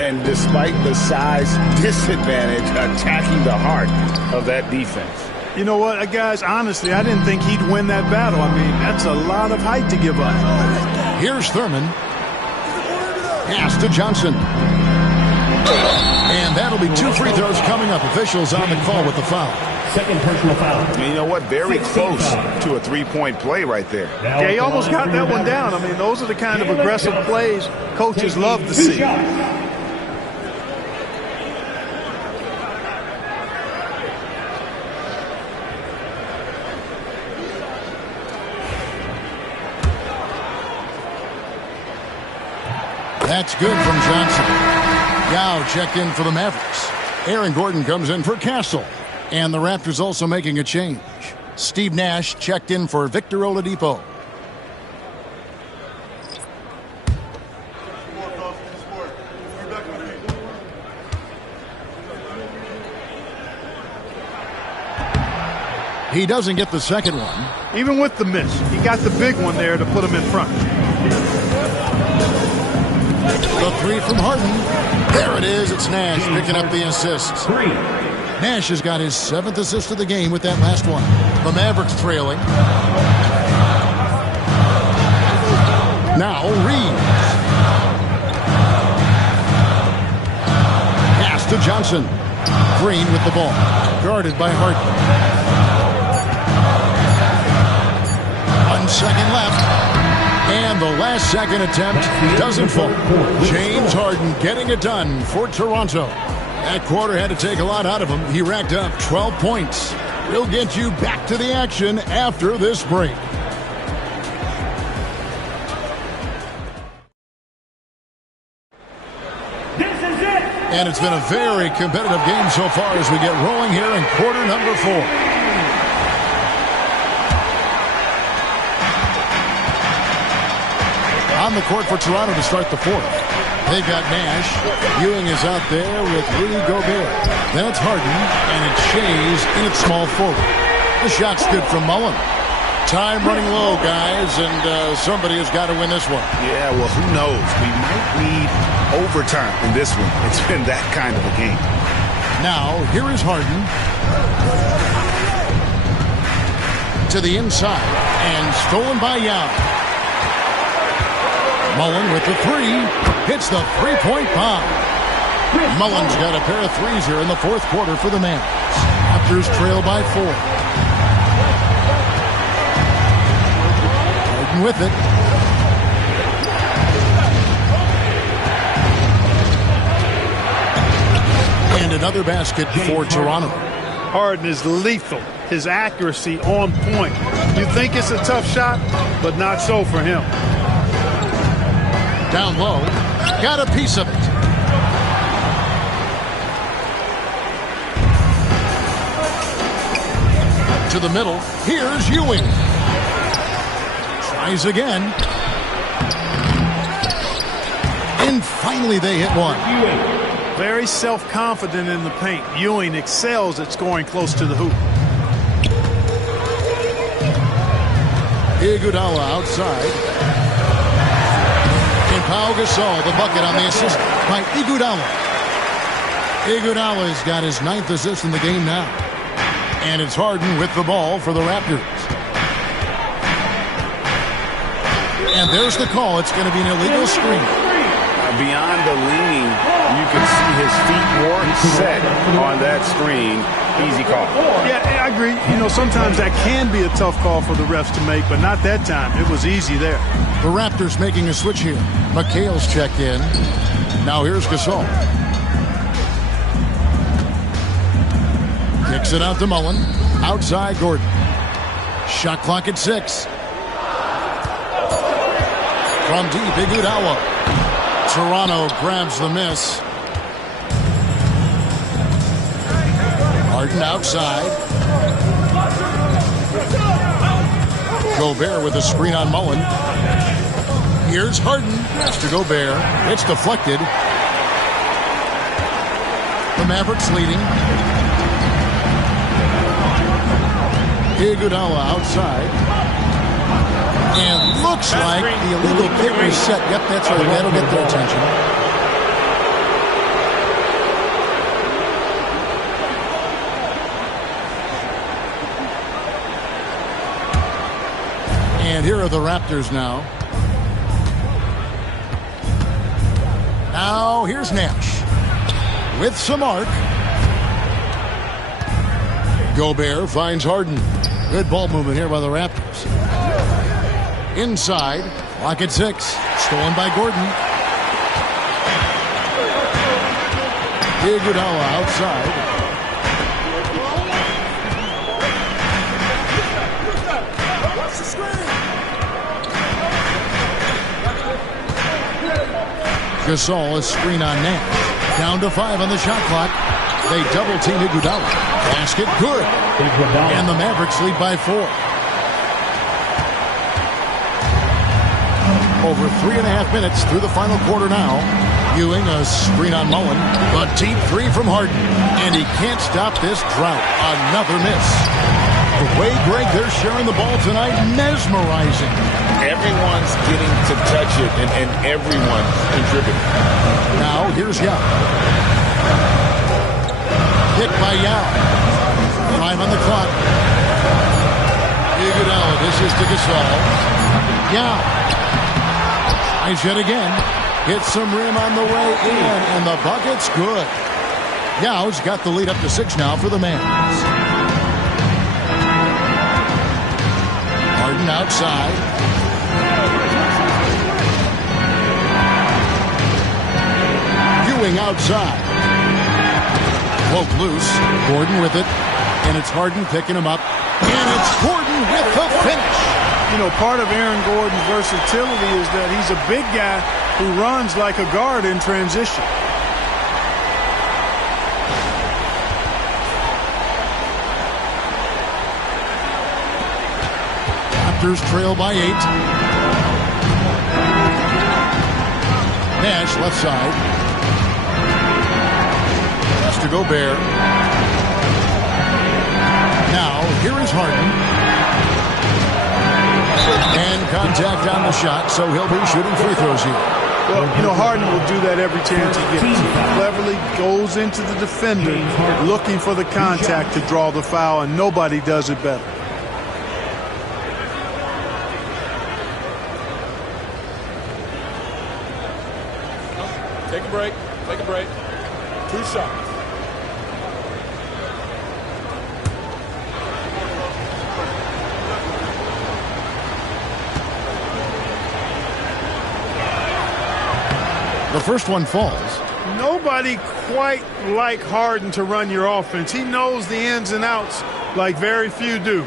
And despite the size disadvantage, attacking the heart of that defense. You know what, guys, honestly, I didn't think he'd win that battle. I mean, that's a lot of height to give up. Here's Thurman. Pass to Johnson. And that'll be 2 free throws coming up. Officials on the call with the foul. Second personal foul. And you know what? Very close to a 3-point play right there. Yeah, he almost got that one down. I mean, those are the kind of aggressive plays coaches love to see. That's good from Johnson. Yao checked in for the Mavericks. Aaron Gordon comes in for Castle. And the Raptors also making a change. Steve Nash checked in for Victor Oladipo. He doesn't get the second one. Even with the miss, he got the big one there to put him in front. The 3 from Harden. There it is. It's Nash picking up the assists. 3. Nash has got his 7th assist of the game with that last one. The Mavericks trailing. Now Reeves. Pass to Johnson. Green with the ball. Guarded by Harden. 1 second left. And the last second attempt doesn't fall. James Harden getting it done for Toronto. That quarter had to take a lot out of him. He racked up 12 points. We'll get you back to the action after this break. This is it. And it's been a very competitive game so far as we get rolling here in quarter number 4. On the court for Toronto to start the 4th. They've got Nash. Ewing is out there with Rudy Gobert. Then it's Harden, and it's Shays in its small forward. The shot's good from Mullen. Time running low, guys, and somebody has got to win this one. Yeah, well, who knows? We might need overtime in this one. It's been that kind of a game. Now, here is Harden. To the inside, and stolen by Yao. Mullen with the 3. Hits the 3-point bomb. Mullen's got a pair of threes here in the 4th quarter for the Mavs. Raptors trail by 4. Harden with it. another basket for Toronto. Harden is lethal. His accuracy on point. You think it's a tough shot, but not so for him. Down low. Got a piece of it. To the middle. Here's Ewing. Tries again. And finally they hit one. Very self-confident in the paint. Ewing excels at scoring close to the hoop. Iguodala outside. And Pau Gasol, the bucket on the assist by Iguodala. Iguodala's got his 9th assist in the game now. And it's Harden with the ball for the Raptors. And there's the call. It's going to be an illegal screen. Beyond the leaning, you can see his feet weren't set on that screen. Easy call. Yeah, I agree. You know, sometimes that can be a tough call for the refs to make, but not that time. It was easy there. The Raptors making a switch here. McHale's checked in. Now here's Gasol. Kicks it out to Mullen. Outside Gordon. Shot clock at 6. From deep, Iguodala. Toronto grabs the miss. Harden outside. Gobert with a screen on Mullen. Here's Harden. Pass to Gobert. It's deflected. The Mavericks leading. Iguodala outside. And looks like the illegal pick was set. Yep, that's right. That'll get their attention. And here are the Raptors now. Now here's Nash with some arc. Gobert finds Harden. Good ball movement here by the Raptors. Inside, clock at 6. Stolen by Gordon. Iguodala outside. Gasol, a screen on Nash. Down to 5 on the shot clock. They double team Iguodala. Basket good. And the Mavericks lead by 4. Over 3.5 minutes through the final quarter now. Ewing, a screen on Mullen. A deep 3 from Harden. And he can't stop this drought. Another miss. The way, Greg, they're sharing the ball tonight, mesmerizing. Everyone's getting to touch it, and everyone's contributing. Now, here's Yao. Hit by Yao. 5 on the clock. Iguodala, this is to Gasol. Yao. Tries yet again. Hits some rim on the way in, and the bucket's good. Yao's got the lead up to 6 now for the Mavs. Harden outside. Ewing outside. Woke loose. Gordon with it. And it's Harden picking him up. And it's Gordon with the finish. You know, part of Aaron Gordon's versatility is that he's a big guy who runs like a guard in transition. Raptors trail by 8. Nash left side. Pass to Gobert. Now, here is Harden. And contact on the shot, so he'll be shooting free throws here. Well, you know, Harden will do that every chance he gets. He cleverly goes into the defender looking for the contact to draw the foul, and nobody does it better. Take a break. Take a break. 2 shots. The first one falls. Nobody quite like Harden to run your offense. He knows the ins and outs like very few do.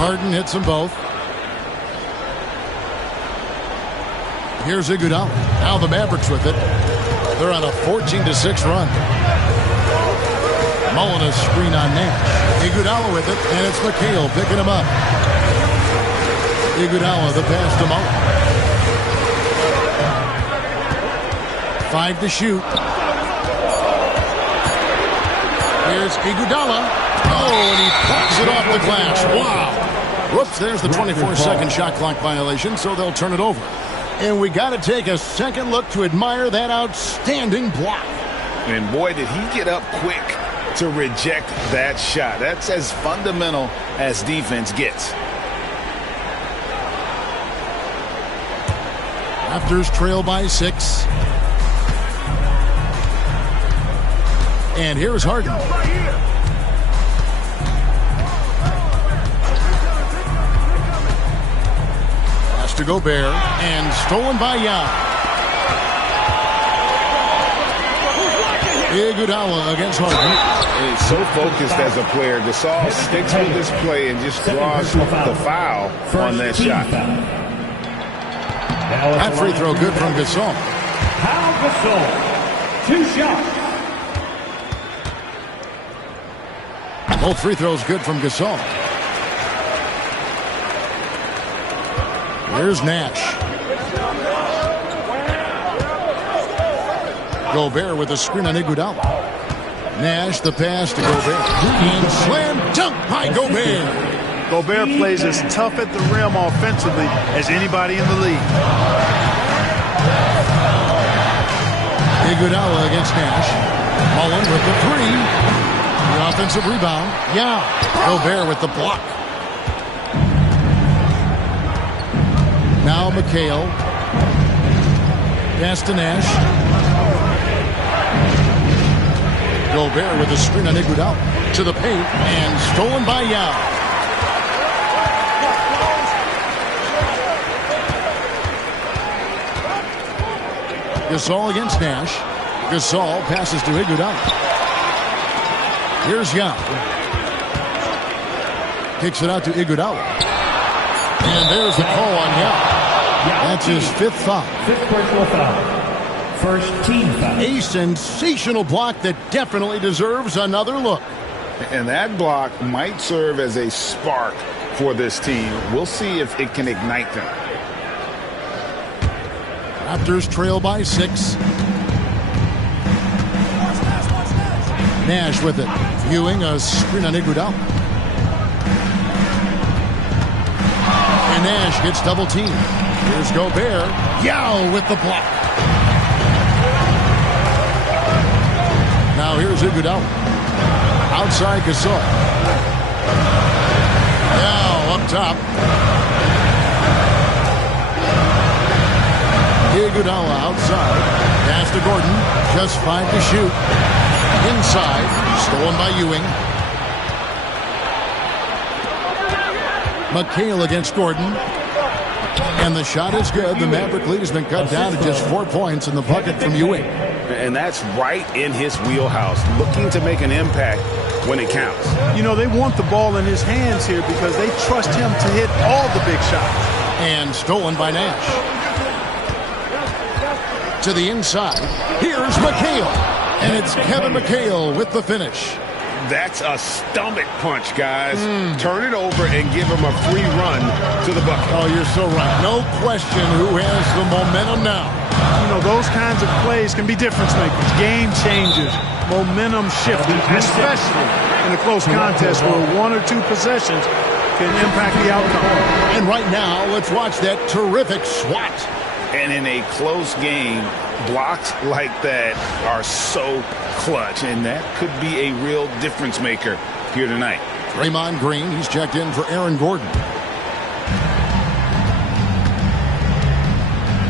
Harden hits them both. Here's Iguodala. Now the Mavericks with it. They're on a 14-6 run. Mullen a screen on Nash. Iguodala with it, and it's McHale picking him up. Iguodala the pass to Mullen. 5 to shoot. Here's Iguodala. Oh, and he pops it off the glass. Wow. Whoops, there's the 24-second shot clock violation, so they'll turn it over. And we got to take a second look to admire that outstanding block. And boy, did he get up quick to reject that shot. That's as fundamental as defense gets. Raptors trail by 6. And here's Harden. Pass to Gobert, and stolen by Young. Iguodala against Harden. He's so focused as a player. Gasol sticks with this play and just draws the foul on that shot. That free throw good from Gasol. Pau Gasol, 2 shots. Both free throws good from Gasol. Here's Nash. Gobert with a screen on Iguodala. Nash the pass to Gobert. And slam dunk by Gobert. Gobert plays as tough at the rim offensively as anybody in the league. Iguodala against Nash. Mullen with the 3. The offensive rebound. Yeah. Gobert with the block. Now McHale. Pass to Nash. Gobert with a screen on Iguodala. To the paint and stolen by Yao. Gasol against Nash. Gasol passes to Iguodala. Here's Young. Kicks it out to Iguodala. And there's the call on Young. That's his 5th foul. 5th personal foul. First team foul. A sensational block that definitely deserves another look. And that block might serve as a spark for this team. We'll see if it can ignite them. Raptors trail by 6. Nash with it. Ewing a screen on Iguodala. And Nash gets double teamed. Here's Gobert. Yao with the block. Now here's Iguodala. Outside Gasol. Yao up top. Iguodala outside. Pass to Gordon. Just 5 to shoot. Inside. Stolen by Ewing. McHale against Gordon. And the shot is good. The Maverick lead has been cut down to just 4 points in the bucket from Ewing. And that's right in his wheelhouse. Looking to make an impact when it counts. You know, they want the ball in his hands here because they trust him to hit all the big shots. And stolen by Nash. To the inside. Here's McHale. And it's Kevin McHale with the finish. That's a stomach punch, guys. Turn it over and give him a free run to the bucket. Oh, you're so right. No question who has the momentum now. You know, those kinds of plays can be difference makers, game changers, momentum shifters, especially in a close contest where 1 or 2 possessions can impact the outcome. And right now, let's watch that terrific swat. And in a close game, blocks like that are so clutch, and that could be a real difference maker here tonight. Draymond Green, he's checked in for Aaron Gordon.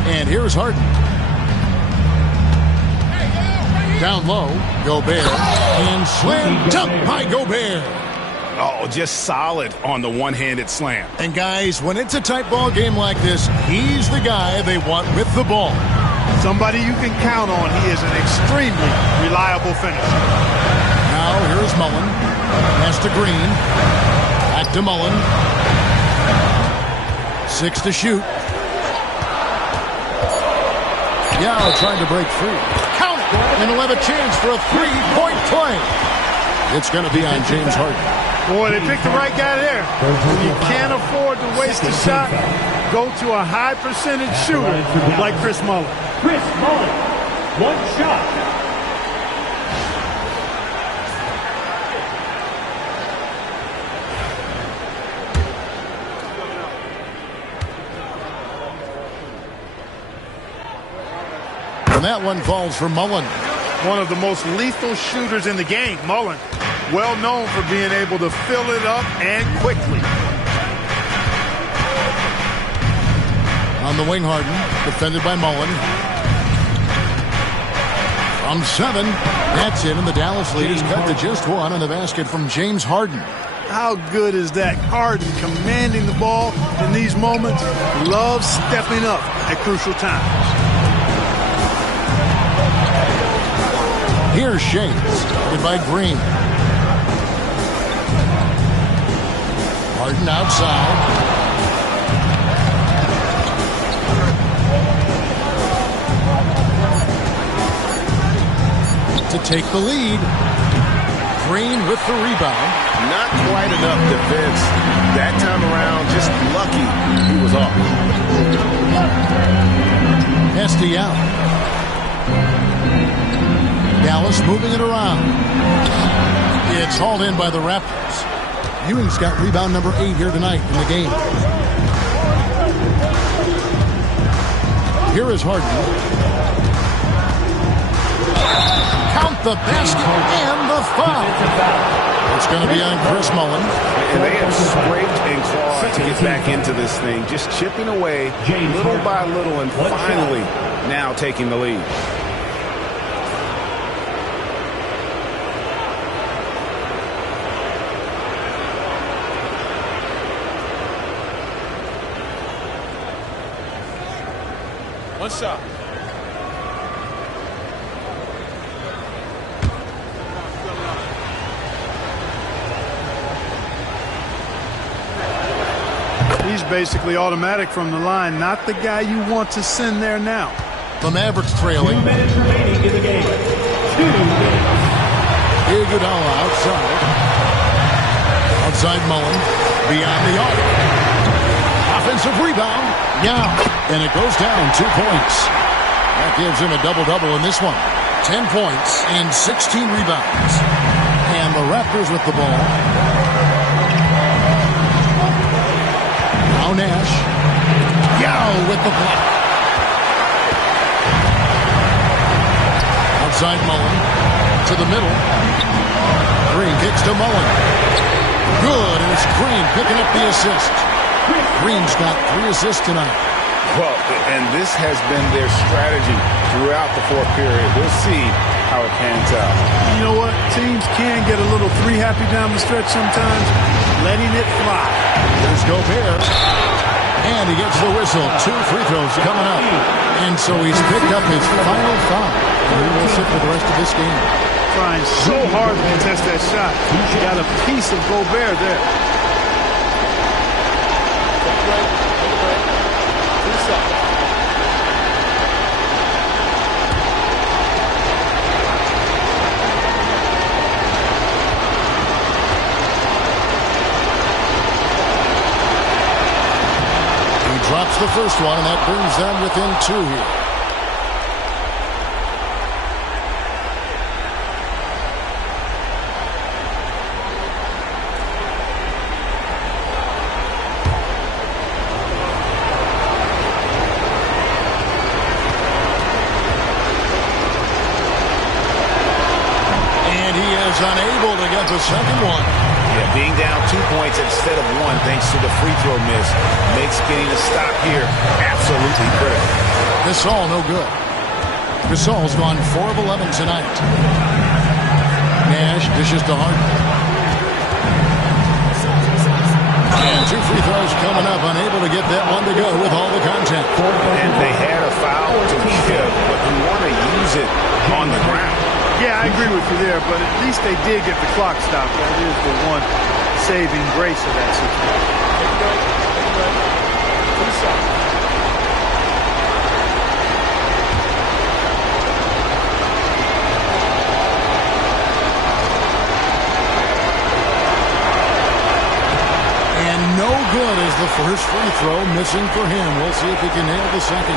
And here's Harden. Down low, Gobert. And slam dunk by Gobert. Oh, just solid on the one-handed slam. And guys, when it's a tight ball game like this, he's the guy they want with the ball. Somebody you can count on. He is an extremely reliable finisher. Now here's Mullen. Pass to Green. Back to Mullen. 6 to shoot. Yao trying to break free. Count it! And he'll have a chance for a three-point play. It's going to be on James Harden. Boy, they picked the right guy there. When you can't afford to waste a shot, go to a high-percentage shooter like Chris Mullen. Chris Mullen, one shot. And that one falls for Mullen. One of the most lethal shooters in the game, Mullen. Well known for being able to fill it up and quickly. On the wing, Harden, defended by Mullen. From 7, that's it, and the Dallas lead is cut to just 1 on the basket from James Harden. How good is that? Harden commanding the ball in these moments. Loves stepping up at crucial times. Here's Shades, headed by Green. Harden outside. To take the lead. Green with the rebound. Not quite enough defense. That time around, just lucky he was off. Esty out. Dallas moving it around. It's hauled in by the Raptors. Ewing's got rebound number 8 here tonight in the game. Here is Harden. Count the basket and the foul. It's going to be on Chris Mullen. And they have scraped and clawed to get back into this thing, just chipping away little by little and finally now taking the lead. One shot. He's basically automatic from the line, not the guy you want to send there now. The Mavericks trailing. 2 minutes remaining in the game. 2 minutes. Iguodala outside. Outside Mullen. Beyond the arc. Offensive rebound. Yeah. And it goes down 2 points. That gives him a double-double in this one. 10 points and 16 rebounds. And the Raptors with the ball. Now Nash. Yao with the block. Outside Mullen. To the middle. Green kicks to Mullen. Good, and it's Green picking up the assist. Green's got 3 assists tonight. Well, and this has been their strategy throughout the fourth period. We'll see how it pans out. You know what? Teams can get a little three-happy down the stretch sometimes, letting it fly. There's Gobert. And he gets the whistle. 2 free throws coming up. And so he's picked up his final foul. And he will sit for the rest of this game. Trying so hard to contest that shot. He got a piece of Gobert there. Drops the first one, and that brings them within 2 here. And he is unable to get the second one. Yeah, being down 2 points instead of 1 thanks to the free throw miss makes getting a stop here absolutely critical. This all no good. Gasol's gone 4 of 11 tonight. Nash dishes to Harden. And 2 free throws coming up, unable to get that one to go with all the contact. And they had a foul to give, but you want to use it on the ground. Yeah, I agree with you there, but at least they did get the clock stopped. That is the one saving grace of that situation. And no good is the first free throw, missing for him. We'll see if he can nail the second.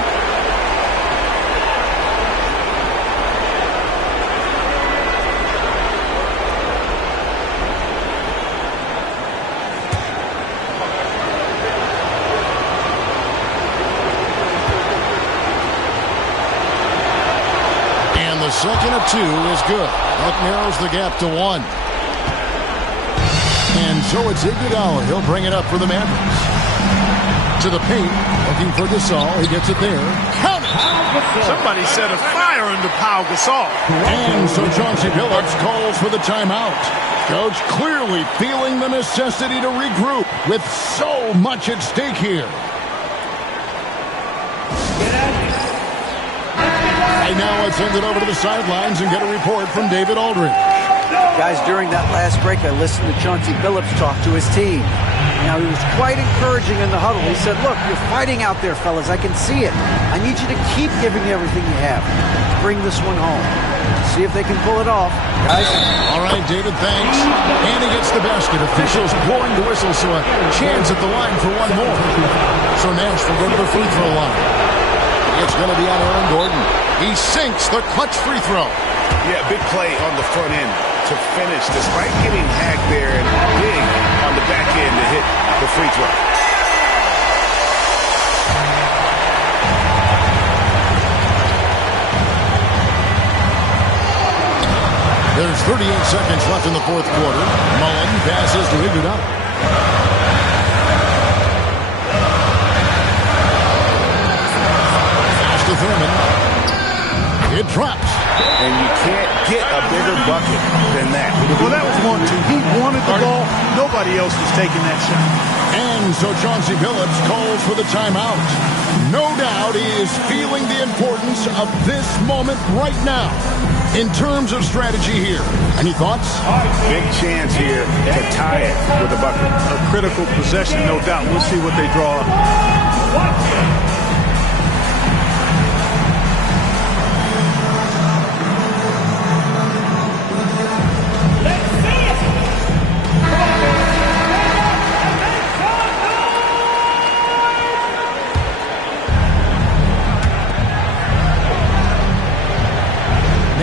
Second of 2 is good. That narrows the gap to 1. And so it's Iguodala. He'll bring it up for the Mavericks. To the paint, looking for Gasol. He gets it there. Count it! Somebody set a fire under Pau Gasol. And so Chauncey Billups calls for the timeout. Coach clearly feeling the necessity to regroup with so much at stake here. Right now, let's send it over to the sidelines and get a report from David Aldridge. Guys, during that last break, I listened to Chauncey Billups talk to his team. Now, he was quite encouraging in the huddle. He said, look, you're fighting out there, fellas. I can see it. I need you to keep giving everything you have. Bring this one home. See if they can pull it off. Guys? All right, David, thanks. And he gets the basket. Officials blowing the whistle, so a chance at the line for one more. So Nash will go to the free throw line. It's going to be on Aaron Gordon. He sinks the clutch free throw. Yeah, big play on the front end to finish, despite getting hacked there, and big on the back end to hit the free throw. There's 38 seconds left in the fourth quarter. Mullen passes to Iguodala. Thurman. It drops. And you can't get a bigger bucket than that. Well, that was 1-2. He wanted the ball. Nobody else was taking that shot. And so Chauncey Billups calls for the timeout. No doubt he is feeling the importance of this moment right now in terms of strategy here. Any thoughts? Big chance here to tie it with a bucket. A critical possession, no doubt. We'll see what they draw up.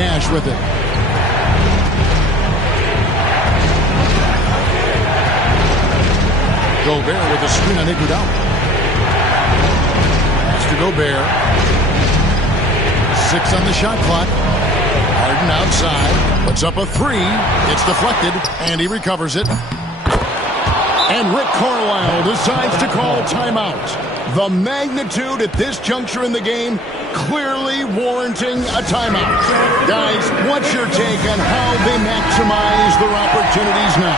Nash with it. Gobert with a screen on Iguodala. Pass to Gobert. 6 on the shot clock. Harden outside. Puts up a 3. It's deflected, and he recovers it. And Rick Carlisle decides to call timeout. The magnitude at this juncture in the game clearly warranting a timeout. Guys, what's your take on how they maximize their opportunities now?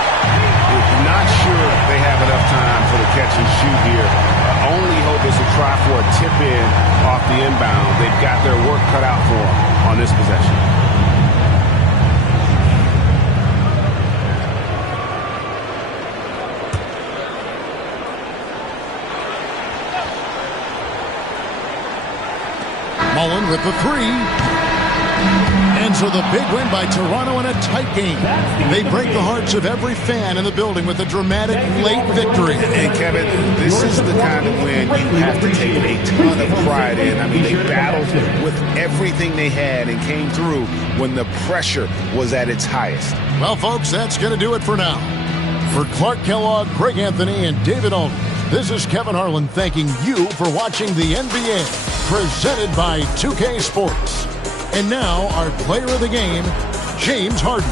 Not sure they have enough time for the catch and shoot here. Only hope is to try for a tip in off the inbound. They've got their work cut out for them on this possession. Mullen with the 3. And so the big win by Toronto in a tight game. They break the hearts of every fan in the building with a dramatic late victory. And Kevin, this is the kind of win you have to take a ton of pride in. I mean, they battled with everything they had and came through when the pressure was at its highest. Well, folks, that's going to do it for now. For Clark Kellogg, Greg Anthony, and David Aldridge, this is Kevin Harlan thanking you for watching the NBA. Presented by 2K Sports. And now, our player of the game, James Harden.